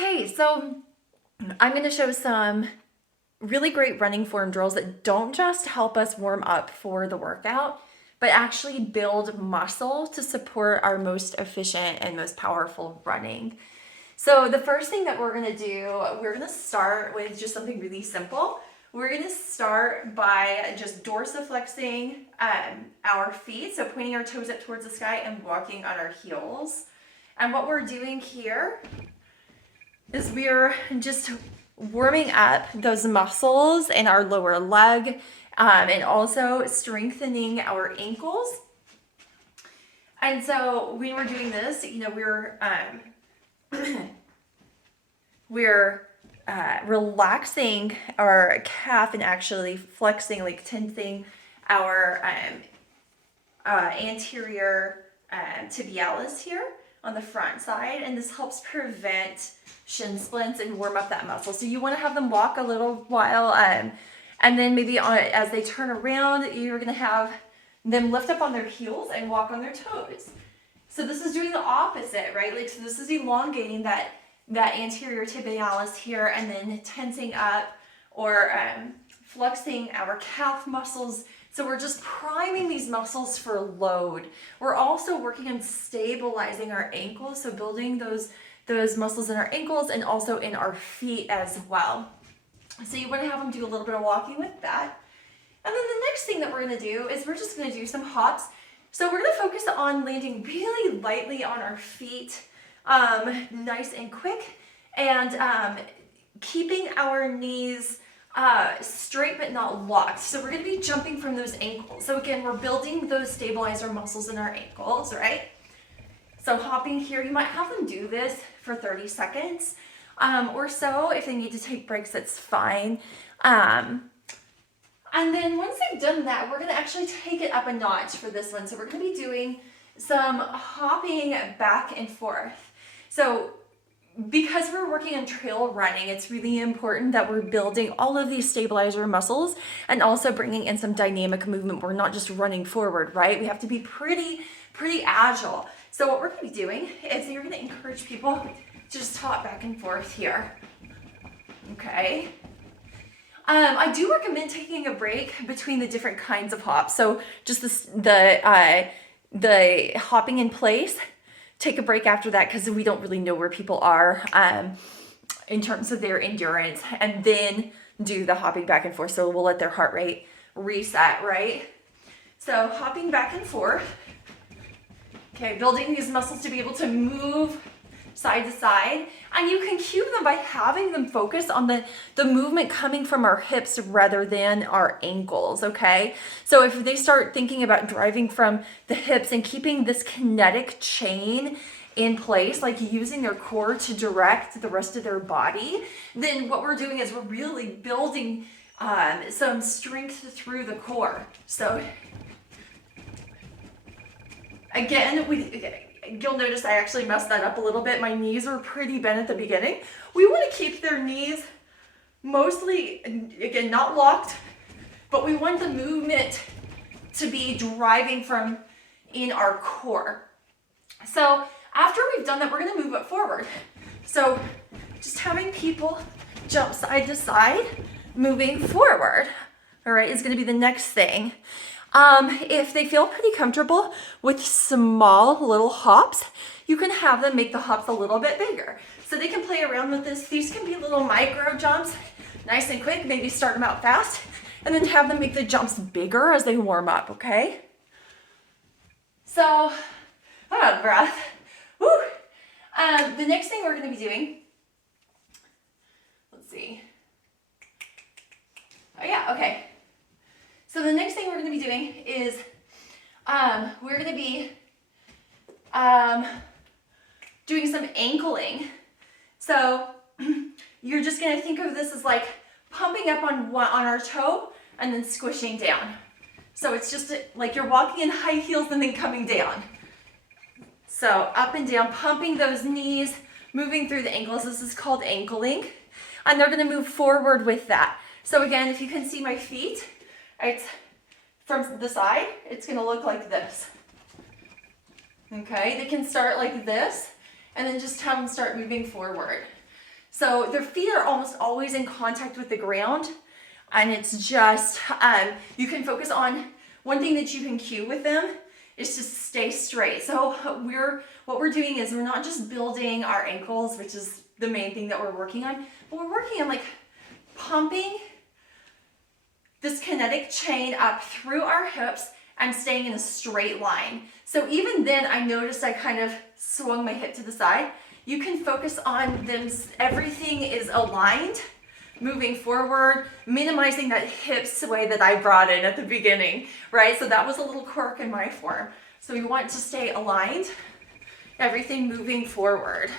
Okay, so I'm going to show some really great running form drills that don't just help us warm up for the workout, but actually build muscle to support our most efficient and most powerful running. So the first thing that we're going to do, we're going to start with just something really simple. We're going to start by just dorsiflexing our feet, so pointing our toes up towards the sky and walking on our heels. And what we're doing here is we're just warming up those muscles in our lower leg, and also strengthening our ankles. And so when we're doing this, we're relaxing our calf and actually flexing, like tensing our anterior tibialis here on the front side, and this helps prevent shin splints and warm up that muscle. So you want to have them walk a little while, and then maybe as they turn around, you're going to have them lift up on their heels and walk on their toes. So this is doing the opposite, right? Like, so this is elongating that anterior tibialis here, and then tensing up or flexing our calf muscles. So we're just priming these muscles for load. We're also working on stabilizing our ankles, so building those muscles in our ankles and also in our feet as well. So you want to have them do a little bit of walking with that. And then the next thing that we're going to do is we're just going to do some hops. So we're going to focus on landing really lightly on our feet, nice and quick, and keeping our knees straight but not locked. So we're going to be jumping from those ankles. So again, we're building those stabilizer muscles in our ankles, right? So hopping here, you might have them do this for 30 seconds or so. If they need to take breaks, that's fine. And then once they've done that, we're going to actually take it up a notch for this one. So we're going to be doing some hopping back and forth. So because we're working on trail running, it's really important that we're building all of these stabilizer muscles and also bringing in some dynamic movement. We're not just running forward, right? We have to be pretty agile. So what we're going to be doing is you're going to encourage people to just hop back and forth here. Okay. I do recommend taking a break between the different kinds of hops. So just the hopping in place, take a break after that because we don't really know where people are in terms of their endurance, and then do the hopping back and forth. So we'll let their heart rate reset, right? So hopping back and forth. Okay, building these muscles to be able to move side to side, and you can cue them by having them focus on the movement coming from our hips rather than our ankles, okay? So if they start thinking about driving from the hips and keeping this kinetic chain in place, like using their core to direct the rest of their body, then what we're doing is we're really building some strength through the core. So again, you'll notice I actually messed that up a little bit. My knees were pretty bent at the beginning. We want to keep their knees mostly, again, not locked, but we want the movement to be driving from in our core. So after we've done that, we're going to move it forward. So just having people jump side to side, moving forward, all right, is going to be the next thing. If they feel pretty comfortable with small little hops, you can have them make the hops a little bit bigger. So they can play around with this. These can be little micro jumps, nice and quick, maybe start them out fast, and then have them make the jumps bigger as they warm up, okay? So, I'm out of breath. Woo! The next thing we're going to be doing, let's see. Oh yeah, okay. So the next thing we're going to be doing is we're going to be doing some ankling. So you're just going to think of this as like pumping up on our toe and then squishing down. So it's just like you're walking in high heels and then coming down. So up and down, pumping those knees, moving through the ankles. This is called ankling. And they're going to move forward with that. So again, if you can see my feet, it's from the side, it's going to look like this. Okay, they can start like this and then just have them start moving forward. So their feet are almost always in contact with the ground. And it's just, you can focus on, one thing that you can cue with them is to stay straight. So what we're doing is we're not just building our ankles, which is the main thing that we're working on, but we're working on like pumping this kinetic chain up through our hips and staying in a straight line. So even then I noticed I kind of swung my hip to the side. You can focus on them, everything is aligned, moving forward, minimizing that hip sway that I brought in at the beginning, right? So that was a little quirk in my form. So we want to stay aligned, everything moving forward.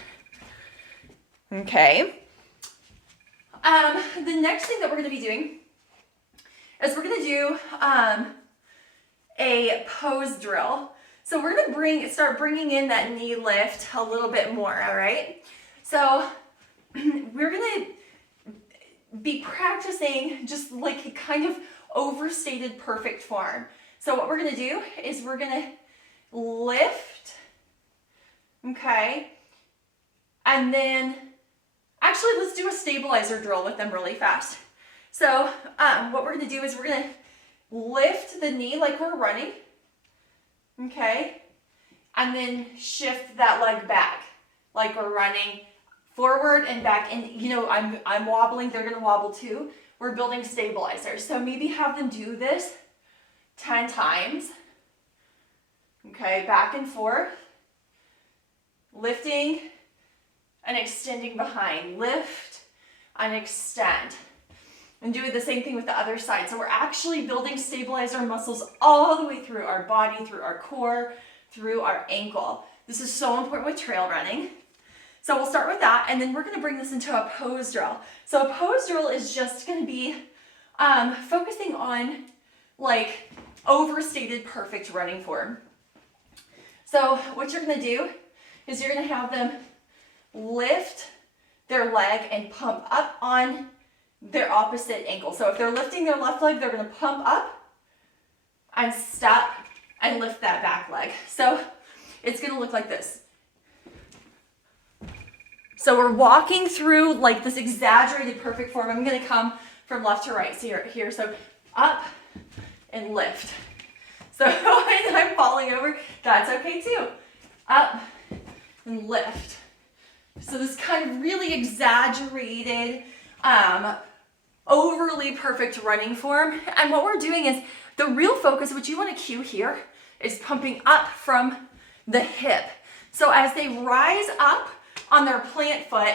Okay. The next thing that we're going to be doing is we're going to do a pose drill. So we're going to start bringing in that knee lift a little bit more, all right? So we're going to be practicing just like a kind of overstated perfect form. So what we're going to do is we're going to lift, okay? And then, actually let's do a stabilizer drill with them really fast. So what we're going to do is we're going to lift the knee like we're running, okay? And then shift that leg back like we're running, forward and back. And you know, I'm wobbling, they're going to wobble too. We're building stabilizers. So maybe have them do this 10 times. Okay, back and forth, lifting and extending behind, lift and extend. And do the same thing with the other side. So we're actually building stabilizer muscles all the way through our body, through our core, through our ankle. This is so important with trail running. So we'll start with that, and then we're going to bring this into a pose drill. So a pose drill is just going to be focusing on like overstated perfect running form. So what you're going to do is you're going to have them lift their leg and pump up on their opposite ankle. So if they're lifting their left leg, they're going to pump up and stop and lift that back leg. So it's going to look like this. So we're walking through like this exaggerated perfect form. I'm going to come from left to right. So here. So up and lift. So when I'm falling over, that's okay too. Up and lift. So this kind of really exaggerated, overly perfect running form. And what we're doing is the real focus, which you want to cue here, is pumping up from the hip. So as they rise up on their plant foot,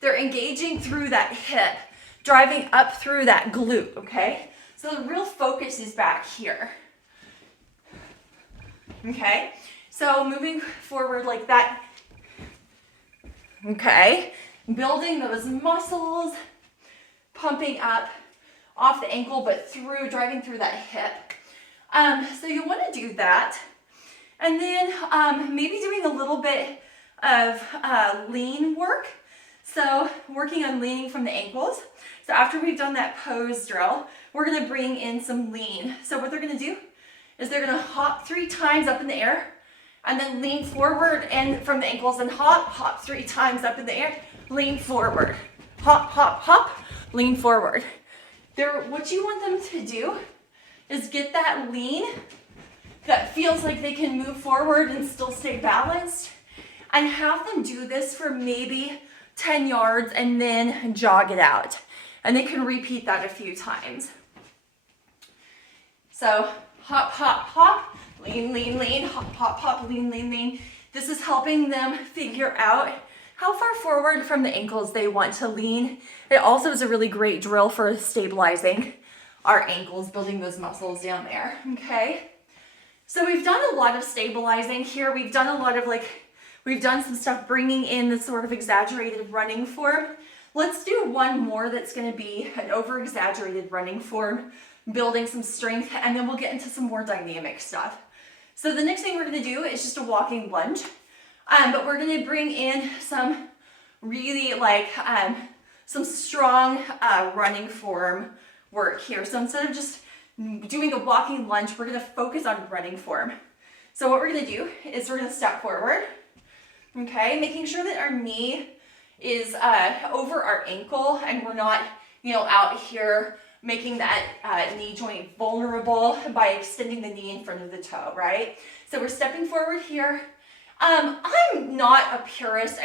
they're engaging through that hip, driving up through that glute, okay? So the real focus is back here. Okay, so moving forward like that. Okay, building those muscles, pumping up off the ankle, but driving through that hip. So you want to do that. And then maybe doing a little bit of lean work. So working on leaning from the ankles. So after we've done that pose drill, we're going to bring in some lean. So what they're going to do is they're going to hop 3 times up in the air and then lean forward and from the ankles and hop 3 times up in the air, lean forward, hop, hop, hop, lean forward. What you want them to do is get that lean that feels like they can move forward and still stay balanced, and have them do this for maybe 10 yards and then jog it out. And they can repeat that a few times. So hop, hop, hop, lean, lean, lean, hop, hop, hop, lean, lean, lean. This is helping them figure out how far forward from the ankles they want to lean. It also is a really great drill for stabilizing our ankles, building those muscles down there, okay? So we've done a lot of stabilizing here. We've done a lot of we've done some stuff bringing in the sort of exaggerated running form. Let's do one more that's going to be an over-exaggerated running form, building some strength, and then we'll get into some more dynamic stuff. So the next thing we're going to do is just a walking lunge, but we're going to bring in some really some strong running form work here. So instead of just doing a walking lunge, we're going to focus on running form. So what we're going to do is we're going to step forward, okay, making sure that our knee is over our ankle, and we're not, out here making that knee joint vulnerable by extending the knee in front of the toe, right? So we're stepping forward here. I'm not a purist.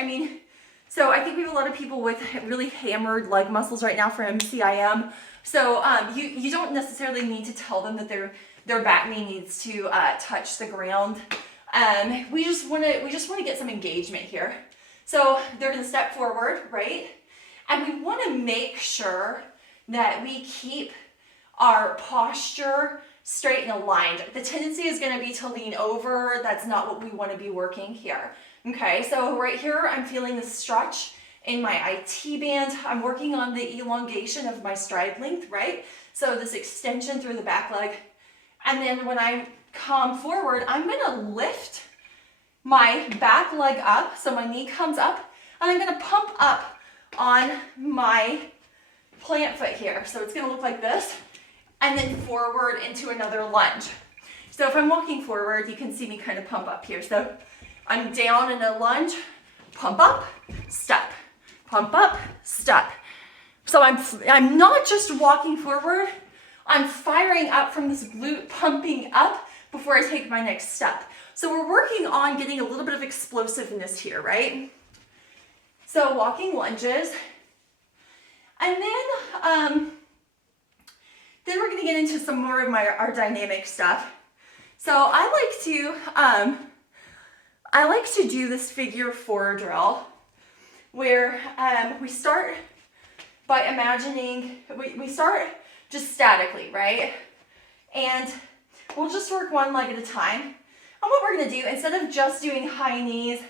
So I think we have a lot of people with really hammered leg muscles right now from CIM. So you don't necessarily need to tell them that their back knee needs to touch the ground. We just want to get some engagement here. So they're going to step forward, right? And we want to make sure that we keep our posture straight and aligned. The tendency is going to be to lean over. That's not what we want to be working here. Okay, so right here, I'm feeling the stretch in my IT band. I'm working on the elongation of my stride length, right? So this extension through the back leg. And then when I come forward, I'm gonna lift my back leg up, so my knee comes up, and I'm gonna pump up on my plant foot here. So it's gonna look like this, and then forward into another lunge. So if I'm walking forward, you can see me kind of pump up here. So I'm down in a lunge, pump up, step, pump up, step. So I'm not just walking forward, I'm firing up from this glute, pumping up before I take my next step. So we're working on getting a little bit of explosiveness here, right? So walking lunges. And then we're gonna get into some more of our dynamic stuff. So I like to do this figure 4 drill where we start by imagining, we start just statically, right? And we'll just work one leg at a time. And what we're gonna do, instead of just doing high knees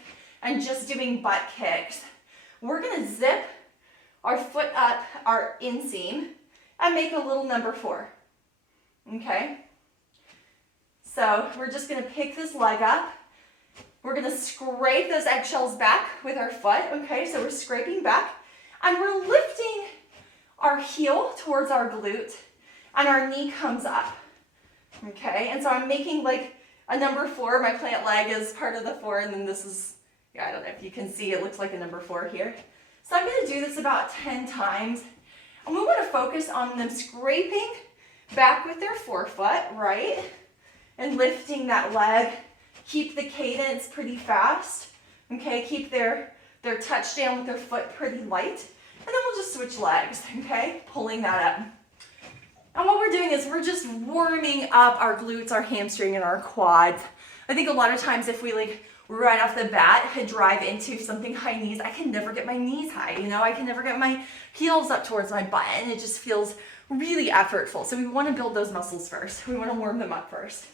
and just doing butt kicks, we're gonna zip our foot up our inseam and make a little number 4, okay? So we're just gonna pick this leg up. We're gonna scrape those eggshells back with our foot, okay? So we're scraping back and we're lifting our heel towards our glute and our knee comes up, okay? And so I'm making like a number 4. My plant leg is part of the 4, and then this is, I don't know if you can see, it looks like a number 4 here. So I'm gonna do this about 10 times. And we wanna focus on them scraping back with their forefoot, right? And lifting that leg. Keep the cadence pretty fast, okay? Keep their touch down with their foot pretty light. And then we'll just switch legs, okay? Pulling that up. And what we're doing is we're just warming up our glutes, our hamstring, and our quads. I think a lot of times if we right off the bat drive into something high knees, I can never get my knees high, I can never get my heels up towards my butt, and it just feels really effortful. So we want to build those muscles first. We want to warm them up first.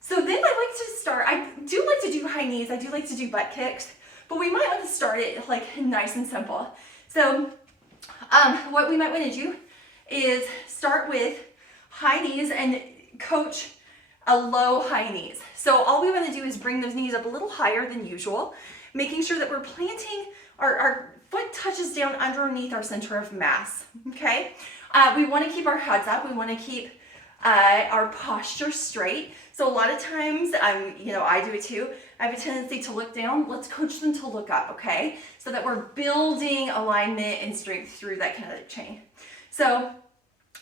So then I like to start, I do like to do high knees, I do like to do butt kicks, but we might want to start it nice and simple. So what we might want to do is start with high knees and coach a low high knees. So all we want to do is bring those knees up a little higher than usual, making sure that we're planting, our foot touches down underneath our center of mass, okay? We want to keep our heads up, we want to keep our posture straight. So a lot of times, I do it too, I have a tendency to look down. Let's coach them to look up, okay? So that we're building alignment and strength through that kinetic chain. So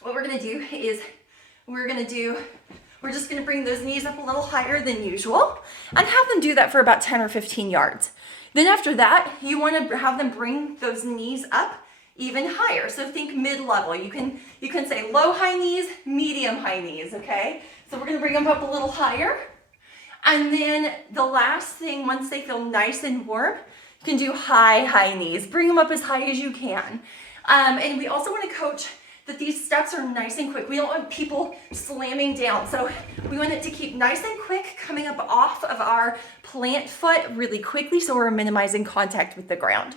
what we're gonna do is we're just gonna bring those knees up a little higher than usual and have them do that for about 10 or 15 yards. Then after that, you wanna have them bring those knees up even higher. So think mid-level. You can say low high knees, medium high knees, okay? So we're gonna bring them up a little higher. And then the last thing, once they feel nice and warm, you can do high knees. Bring them up as high as you can. And we also wanna coach that these steps are nice and quick. We don't want people slamming down. So we want it to keep nice and quick, coming up off of our plant foot really quickly, so we're minimizing contact with the ground.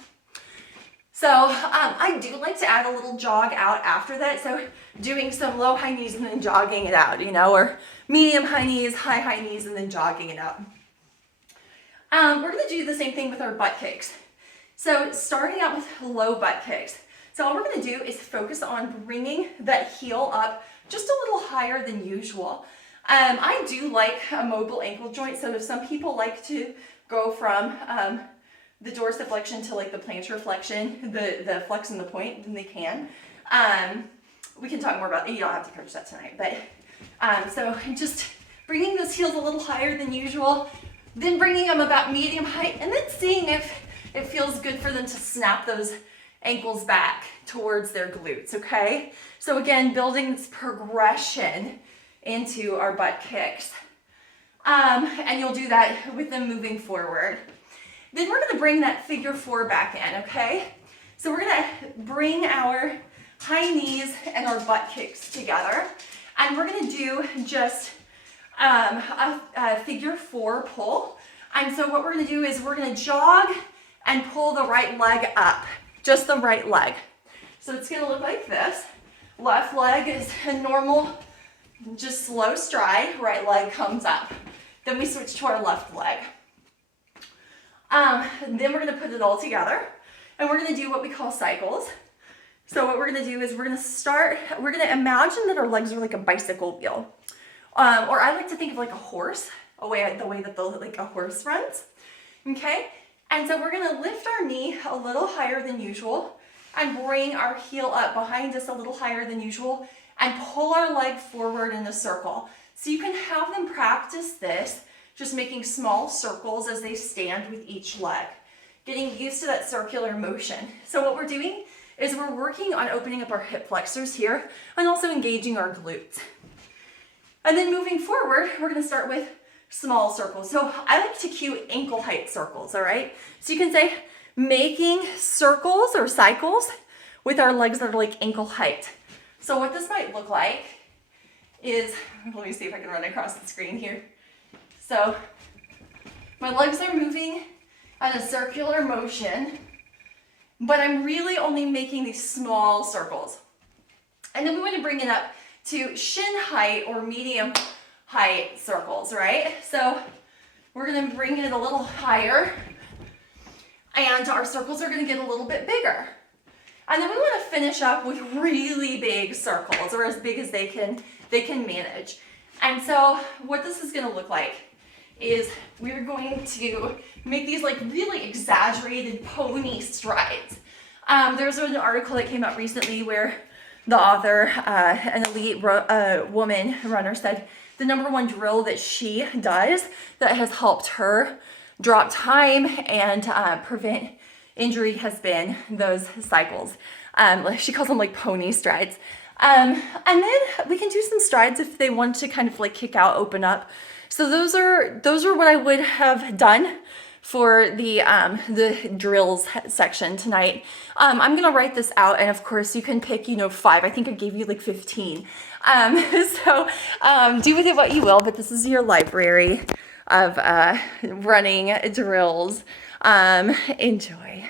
So I do like to add a little jog out after that. So doing some low high knees and then jogging it out, or medium high knees, high knees, and then jogging it out. We're gonna do the same thing with our butt kicks. So starting out with low butt kicks. So all we're gonna do is focus on bringing that heel up just a little higher than usual. I do like a mobile ankle joint. So if some people like to go from the dorsiflexion to like the plantar flexion, the flex and the point, then they can. We can talk more about it. You don't have to coach that tonight, but so just bringing those heels a little higher than usual, then bringing them about medium height, and then seeing if it feels good for them to snap those ankles back towards their glutes, okay? So again, building this progression into our butt kicks. And you'll do that with them moving forward. Then we're gonna bring that figure 4 back in, okay? So we're gonna bring our high knees and our butt kicks together, and we're gonna do just a figure 4 pull. And so what we're gonna do is we're gonna jog and pull the right leg up, just the right leg. So it's gonna look like this. Left leg is a normal, just slow stride, right leg comes up. Then we switch to our left leg. Then we're gonna put it all together, and we're gonna do what we call cycles. So what we're gonna do is we're gonna imagine that our legs are like a bicycle wheel. Or I like to think of like a horse, the way that a horse runs, okay? And so we're gonna lift our knee a little higher than usual and bring our heel up behind us a little higher than usual and pull our leg forward in a circle. So you can have them practice this, just making small circles as they stand with each leg, getting used to that circular motion. So what we're doing is we're working on opening up our hip flexors here and also engaging our glutes. And then moving forward, we're gonna start with small circles. So I like to cue ankle height circles, all right? So you can say making circles or cycles with our legs that are like ankle height. So what this might look like is, let me see if I can run across the screen here. So my legs are moving on a circular motion, but I'm really only making these small circles. And then we want to bring it up to shin height or medium height circles, right? So we're gonna bring it a little higher, and our circles are gonna get a little bit bigger. And then we wanna finish up with really big circles, or as big as they can manage. And so what this is gonna look like is we're going to make these like really exaggerated pony strides. There's an article that came out recently where the author, an elite woman runner, said the number one drill that she does that has helped her drop time and prevent injury has been those cycles. She calls them like pony strides. And then we can do some strides if they want to kind of like kick out, open up. So those are what I would have done for the drills section tonight. I'm gonna write this out, and of course you can pick 5. I think I gave you like 15. So do with it what you will, but this is your library of running drills. Enjoy.